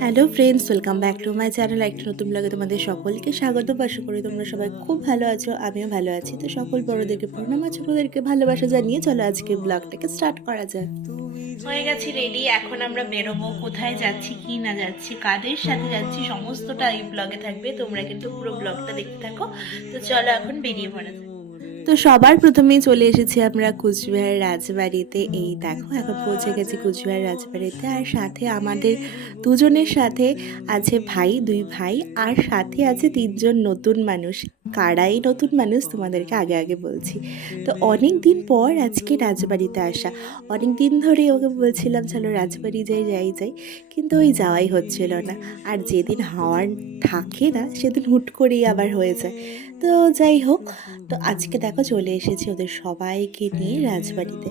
Hello friends, welcome back to my channel. একটা নতুন ব্লগে তোমাদের সকলকে স্বাগত। আশা করি তোমরা সবাই খুব ভালো আছো, আমিও ভালো আছি। তো সকল বড়োদেরকে প্রণাম, ছোটোদেরকে ভালোবাসা জানিয়ে চলো আজকে ব্লগটাকে স্টার্ট করা যাক। হয়ে গেছি রেডি, এখন আমরা বেরোবো। কোথায় যাচ্ছি, কি না যাচ্ছি, কাদের সাথে যাচ্ছি, সমস্তটা এই ব্লগে থাকবে। তোমরা কিন্তু পুরো ব্লগটা দেখতে থাকো। তো চলো এখন বেরিয়ে পড়া যাক। তো সবার প্রথমেই চলে এসেছি আমরা কুচবিহার রাজবাড়িতে। এই দেখো এখন পৌঁছে গেছি কুচবিহার রাজবাড়িতে। আর সাথে আমাদের দুজনের সাথে আছে ভাই, দুই ভাই, আর সাথে আছে তিনজন নতুন মানুষ। কারাই নতুন মানুষ তোমাদেরকে আগে আগে বলছি। তো অনেক দিন পর আজকে রাজবাড়িতে আসা। অনেক দিন ধরে ওকে বলছিলাম চলো রাজবাড়ি যাই, কিন্তু ওই যাওয়াই হচ্ছিল না। আর যেদিন হওয়ার থাকে না সেদিন হুট করেই আবার হয়ে যায়। তো যাই হোক, তো আজকে দেখো চলে এসেছি ওদের সবাইকে নিয়ে রাজবাড়িতে।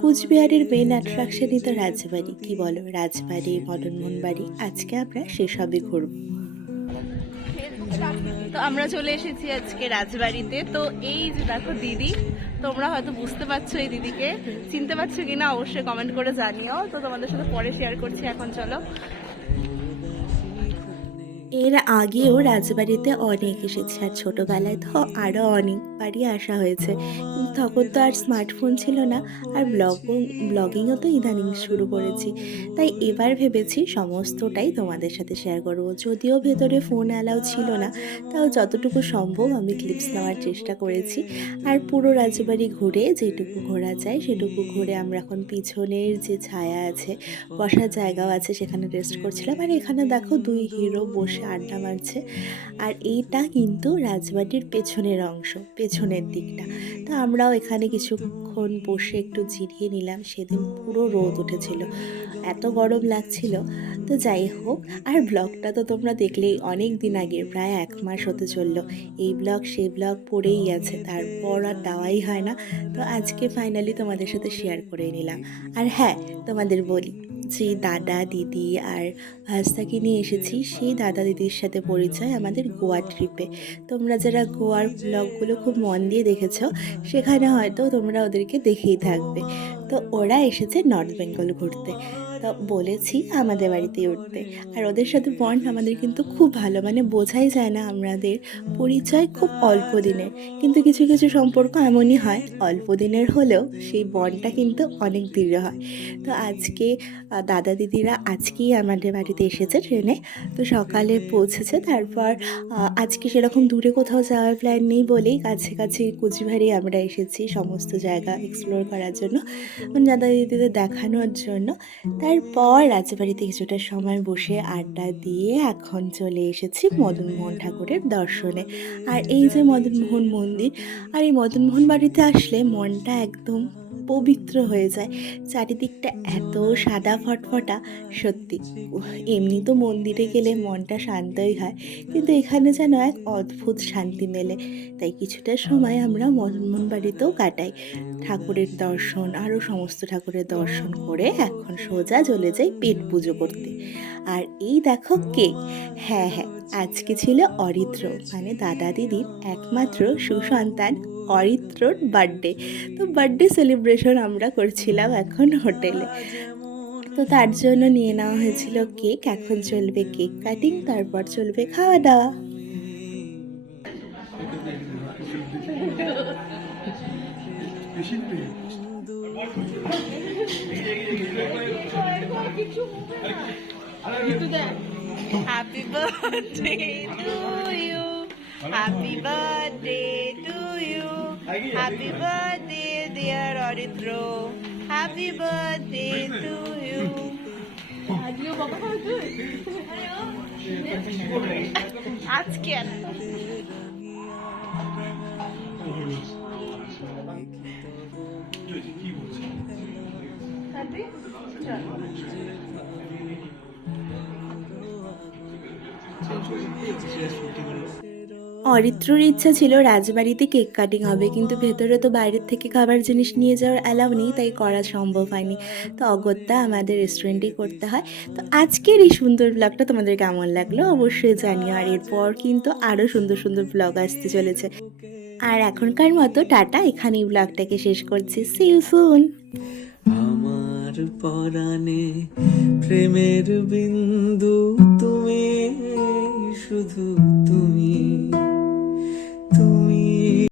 কুচবিহারের মেন অ্যাট্রাকশনই তো রাজবাড়ি, কি বলো? রাজবাড়ি, মদনমোহন বাড়ি, আজকে আমরা সেসবই ঘুরব। তো আমরা চলে এসেছি আজকে রাজবাড়িতে। তো এই যে দেখো দিদি, তোমরা হয়তো বুঝতে পারছো এই দিদিকে, চিনতে পারছো কিনা অবশ্যই কমেন্ট করে জানিও। তো তোমাদের সাথে পরে শেয়ার করছি। এখন চলো। এর আগেও রাজবাড়িতে অনেক এসেছে, আর ছোটোবেলায় তো আরও অনেকবারই আসা হয়েছে, কিন্তু তখন তো আর স্মার্টফোন ছিল না। আর ব্লগিংও তো ইদানিং শুরু করেছি, তাই এবার ভেবেছি সমস্তটাই তোমাদের সাথে শেয়ার করবো। যদিও ভেতরে ফোন অ্যালাউ ছিল না, তাও যতটুকু সম্ভব আমি ক্লিপস নেওয়ার চেষ্টা করেছি। আর পুরো রাজবাড়ি ঘুরে যেটুকু ঘোরা যায় সেটুকু ঘুরে আমরা এখন পিছনের যে ছায়া আছে, বসার জায়গাও আছে, সেখানে রেস্ট করছিলাম। আর এখানে দেখো দুই হিরো বসে আড্ডা মারছে। আর এইটা কিন্তু রাজবাড়ির পেছনের অংশ, পেছনের দিকটা। তো আমরাও এখানে কিছুক্ষণ বসে একটু জিরিয়ে নিলাম। সেদিন পুরো রোদ উঠেছিল, এত গরম লাগছিল। তো যাই হোক, আর ব্লগটা তো তোমরা দেখলেই, অনেক দিন আগে, প্রায় 1 মাস হতে চললো। এই ব্লগ সেই ব্লগ পড়েই আছে, তারপর আর দেওয়াই হয় না। তো আজকে ফাইনালি তোমাদের সাথে শেয়ার করে নিলাম। আর হ্যাঁ, তোমাদের বলি, যে দাদা দিদি আর ভাস্তাকে নিয়ে এসেছি, সেই দাদা দিদির সাথে পরিচয় আমাদের গোয়া ট্রিপে। তোমরা যারা গোয়ার ব্লগগুলো খুব মন দিয়ে দেখেছো, সেখানে হয়তো তোমরা ওদেরকে দেখেই থাকবে। তো ওরা এসেছে নর্থ বেঙ্গল ঘুরতে। তো বলেছি আমাদের বাড়িতেই উঠতে। আর ওদের সাথে বন্ড আমাদের কিন্তু খুব ভালো, মানে বোঝাই যায় না। আমাদের পরিচয় খুব অল্প দিনের, কিন্তু কিছু কিছু সম্পর্ক এমনই হয়, অল্প দিনের হলেও সেই বন্ডটা কিন্তু অনেক দৃঢ় হয়। তো আজকে দাদা দিদিরা আজকেই আমাদের বাড়িতে এসেছে ট্রেনে। তো সকালে পৌঁছেছে। তারপর আজকে সেরকম দূরে কোথাও যাওয়ার প্ল্যান নেই বলেই কাছে কুচবিহারেই আমরা এসেছি সমস্ত জায়গা এক্সপ্লোর করার জন্য, মানে দাদা দিদিদের দেখানোর জন্য। তারপর রাজবাড়িতে কিছুটা সময় বসে আড্ডা দিয়ে এখন চলে এসেছি মদনমোহন ঠাকুরের দর্শনে। আর এই যে মদনমোহন মন্দির, আর এই মদনমোহন বাড়িতে আসলে মনটা একদম পবিত্র হয়ে যায়। চারিদিকটা এত সাদা ফটফটা, সত্যি এমনি তো মন্দিরে গেলে মনটা শান্তই হয়, কিন্তু এখানে যেন এক অদ্ভুত শান্তি মেলে। তাই কিছুটা সময় আমরা মদনমোহন বাড়িতেও কাটাই। ঠাকুরের দর্শন, আরও সমস্ত ঠাকুরের দর্শন করে এখন সোজা চলে যাই পেট পুজো করতে। আর এই দেখো কেক। হ্যাঁ, আজকে ছিল অরিত্র, মানে দাদা দিদির একমাত্র সুসন্তান অরিত্রর বার্থডে। তো বার্থডে সেলিব্রেশন আমরা করছিলাম এখন হোটেলে। তো তার জন্য নিয়ে নেওয়া হয়েছিল কেক। এখন চলবে কেক কাটিং, তারপর চলবে খাওয়া দাওয়া। Happy birthday to you. Happy birthday to you. Happy birthday, dear Auditro. Happy birthday to you. আজকে অরিত্রর ইচ্ছা ছিল রাজবাড়িতে কেক কাটিং হবে, কিন্তু ভেতরে তো বাইরের থেকে খাবার জিনিস নিয়ে যাওয়ার অ্যালাউ নেই, তাই করা সম্ভব হয়নি। তো অগত্যা আমাদের রেস্টুরেন্টেই করতে হয়। তো আজকের এই সুন্দর ব্লগটা তোমাদের কেমন লাগলো অবশ্যই জানিও। আর এরপর কিন্তু আরও সুন্দর সুন্দর ব্লগ আসতে চলেছে। আর এখনকার মতো টাটা, এখানেই ব্লগটাকে শেষ করছি। See you soon. আমার পরাণে প্রেমের বিন্দু শুধু তুমি।